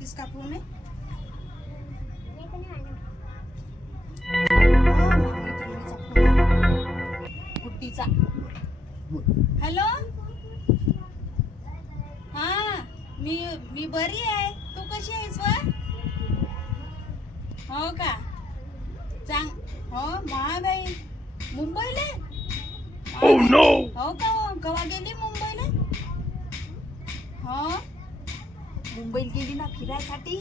किसका फोन है? गुड्डीचा हॅलो हा मी मी बरी आहे. तू कशी आहेस व? हो का? चांग हो महाबाई मुंबईला? Oh no! हो का? हो? कवा गेली मुंबईला? हो? मुंबईत गेली ना फिरायसाठी.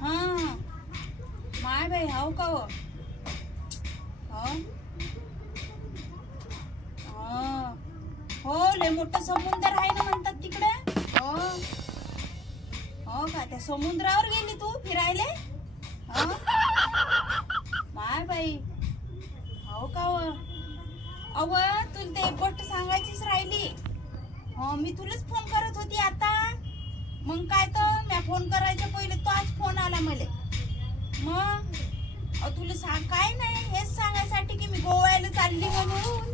हा. माय बाई हो का हो? हो. हो. लय मोठं समुद्र आहे ना म्हणतात तिकडे. हो. हो का? त्या समुद्रावर गेली तू फिरायले? माय बाई हो का अव तुला ते गोष्ट सांगायचीच राहिली. मी तुलाच फोन करत होती आता. मग काय तर मी फोन करायच्या पहिले तो आज फोन आला मले. मग अहो तुला सांग काय नाही हेच सांगायसाठी की मी गोव्याला चालली म्हणून.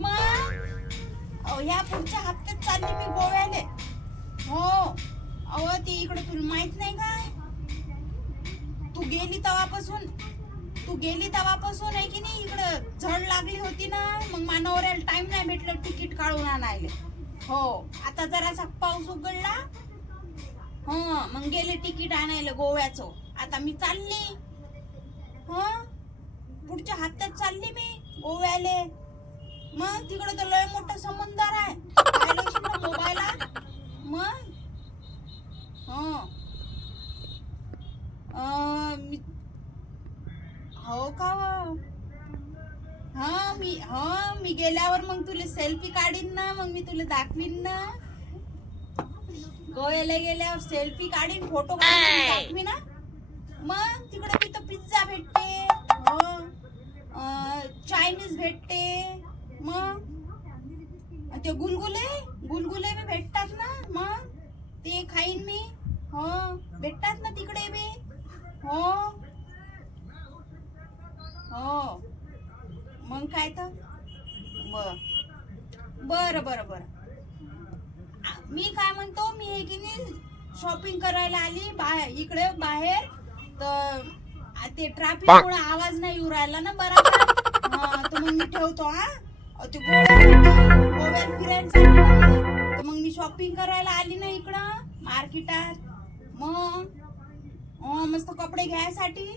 मग ह्या पुढच्या हप्त्यात चालली मी गोव्याला. हो अहो ती इकडे तुला माहीत नाही काय? तू गेली तेव्हापासून तू गेली तेव्हापासून आहे की नाही? इकडं झड लागली होती ना मग मानवऱ्याला टाइम नाही भेटलं तिकीट काढून आणायला. हो आता जरासा पाऊस उघडला. हो मग गेले तिकीट आणायला गोव्याचं. आता मी चालली. ह पुढच्या हातात चालली मी गोव्याले. मग तिकडं तर लय मोठं समुंदर आहे पाहिलं असेल ना मोबाईला मग हो अं, मी हो का व? हा मी हा मी गेल्यावर मग तुला सेल्फी काढीन ना मग मी तुला दाखवीन ना. गोव्याला गेल्यावर सेल्फी काढीन फोटो काढीन दाखवीन ना मग तिकडे तिथं पिझ्झा भेटते हो. चायनीज भेटते मग. ते गुलगुले गुलगुले बी भेटतात ना मग. ते खाईन मी हो. भेटतात ना तिकडे बी हो. हो. मग काय तर. बर. बर बर बर. मी काय म्हणतो मी हे की नाही शॉपिंग करायला आली बाहेर इकडे बाहेर. तर ते ट्रॅफिक मुळे आवाज नाही येऊ राहिला ना बरोबर. हा तर मग मी ठेवतो हा. अ, ते गोव्यासाठी गोव्यात ना. तर मग मी शॉपिंग करायला आली ना इकडं मार्केटात. मग मस्त कपडे घ्यायसाठी.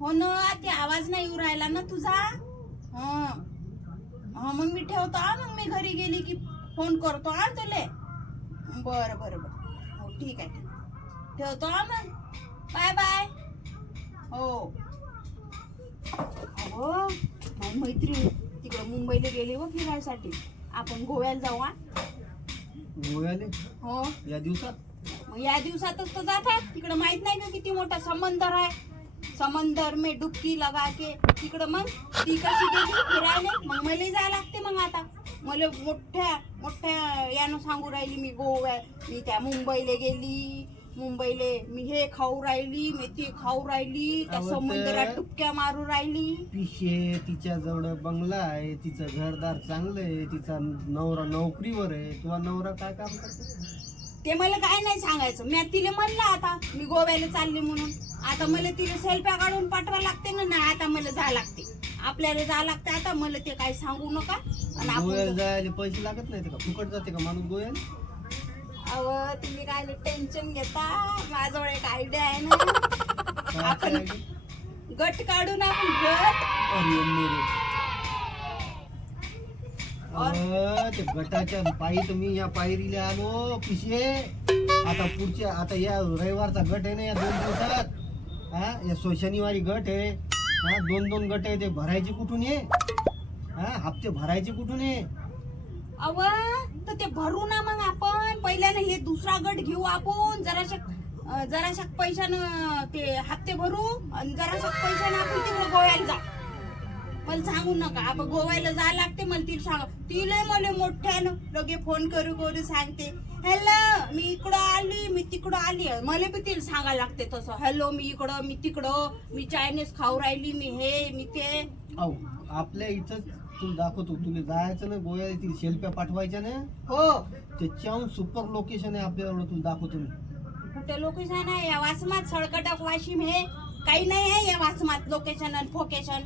हो ना ते आवाज नाही येऊ राहिला ना तुझा. हा. हा मग मी ठेवतो. हा मग मी घरी गेली की फोन करतो. हा तुले बरं बरं बरं. हो ठीक आहे. ठेवतो हा मग. Bye bye. हो. अहो माझी मैत्रीण तिकडं मुंबईला गेली व फिरायसाठी. आपण गोव्याला जाऊ हा. गोव्याले? हो. या दिवसात? मग या दिवसातच तर जातात. तिकडं माहीत नाही का किती मोठा समंदर आहे. समंदर में डुबकी लगा के तिकडं मग ती कशी गेली? फिरायला? मग मला जायला लागते मग आता. मला मोठ्या मोठ्या यानं सांगू राहिली मी गोव्या. मी त्या मुंबईला गेली. मुंबईले मी हे खाऊ राहिली मी ते खाऊ राहिली त्या समुद्रात डुबक्या मारू राहिली. पिशे तिच्या जवळ बंगला आहे तिचं घरदार चांगलं आहे तिचा नवरा नोकरीवर आहे. तुझा नवरा काय काम करतो? ते मला काय नाही सांगायचं. मी तिला म्हणलं आता मी गोव्याला चालले म्हणून. आता मला तिला सेल्फ्या काढून पाठवा लागते ना नाही आता मला जा लागते. आपल्याला जा लागते आता मला ते काही सांगू नका. आणि गोव्याला आपण जायला पैसे लागत नाहीत का? फुकट जाते का माणूस गोव्याला? अव तुम्ही काय टेन्शन घेता? माझ्याजवळ एक आयडिया आहे ना. काय आपण? गट काढू ना आपण गट. अरे मेरे. ते गटाच्या पायी तुम्ही या पायरीला आलो पिशे आता पुढच्या आता या रविवारचा गट आहे ना या दोन दिवसात. हा या सो शनिवारी गट आहे. हा दोन दोन गट आहे ते भरायचे कुठून ये हा हप्ते भरायचे कुठून ये अव तर ते भरू ना मग आपण. पहिल्याने हे दुसरा गट घेऊ आपण. जराशा जराशा पैशानं ते हप्ते भरू. आणि जराशा पैशानं आपण तिकडे गोव्याला जा. मला सांगू नका. आपण गोव्याला जा लागते मला तिला सांग. तिला मला मोठ्यानं लगे फोन करू करू सांगते. हॅलो मी इकडं आली मी तिकडं आली. मला बी तिला सांगायला लागते तसं. हॅलो मी इकडं मी तिकडं. मी चायनीज खाऊ राहिली मी हे मी ते. अहो आपल्या इथं तुला दाखवतो. तुला जायचं ना गोव्याला ती शेल्प्या पाठवायच्या ना हो. त्याच्याहून सुपर लोकेशन आहे आपल्याला तुला दाखवतो मी. कुठे लोकेशन आहे? या वासमात सळकटक वाशिम हे. काही नाही आहे या वासमात लोकेशन आणि फोकेशन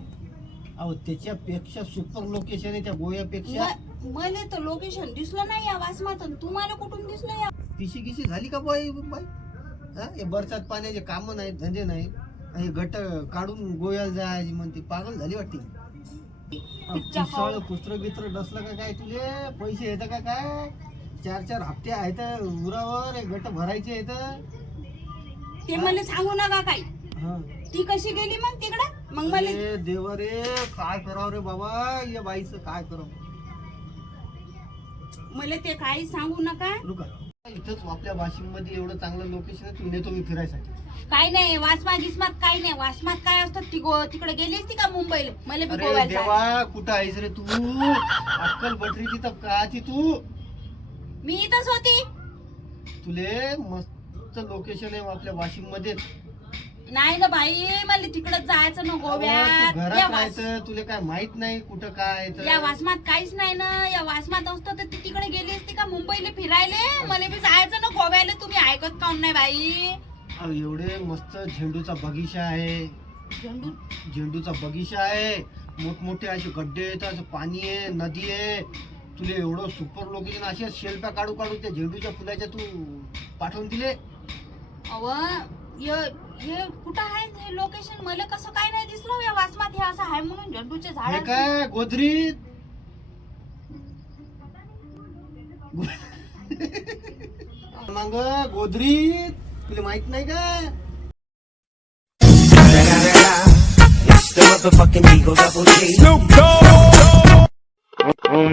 अहो त्याच्यापेक्षा सुपर लोकेशन आहे त्या गोव्यापेक्षा म- मला तर लोकेशन दिसलं नाही या वासमात तुम्हाला कुठून दिसलं या? पिशी किशी झाली का बाई बाई? हा हे बरसात पाण्याचे काम नाही धंदे नाही हे गट काढून गोव्याला जायची म्हणते. पागल झाली वाटते. पिच्चा पिसळ खाऊ. कुत्र बित्र डसलं का काय तुले? पैसे येतं का काय? चार चार हप्ते आहेत उरावर हे गट भरायचे आहेत. ते मला सांगू नका काही. हा. ती कशी गेली मग तिकडं? मग मला अरे देवा रे काय करावं रे बाबा? या बाईचं काय करावं? मला ते काही सांगू नका. रुका इथंच आपल्या वाशिममध्ये एवढं चांगलं लोकेशन आहे तुला नेतो मी फिरायसाठी. काही नाही वासमा गिसमात काही नाही. वासमात काय असतं ती गो तिकडे गेली असती का मुंबईला? मला बी अरे गोव्याला जायचं. देवा कुठं आहेस रे तू? अक्कल बटरी तिथं काची तू मी इथंच होती. तुले मस्त लोकेशन आहे आपल्या वाशिममध्ये नाही ना भाई मला तिकडं जायचं ना गोव्यात या वास- तुला काय माहीत नाही कुठं काय तर. या वासमात काहीच नाही ना. या वासमात असतं तर ती तिकडे गेली असती का मुंबईला फिरायले? मला बी जायचं ना गोव्याला तुम्ही ऐकत काऊन नाही बाई? अहो, एवढे मस्त झेंडूचा बगीचा आहे. झेंडू? झेंडूचा बगीचा आहे. मोठमोठे असे गड्डे आहेत असं पाणी आहे नदी आहे. तुला एवढं सुपर लोकेशन असे शेल्प्या काढू काढू त्या झेंडूच्या फुलाच्या तू पाठवून दिले? अव य- हे कुठं आहे? हे लोकेशन मला कसं काय नाही दिसलं या वासमात हे असं आहे म्हणून झेंडूचे हे झाड काय गोदरीत मग गोदरीत तुला माहीत नाही का? It's the motherfucking Eagle Double G. Snoop Dogg.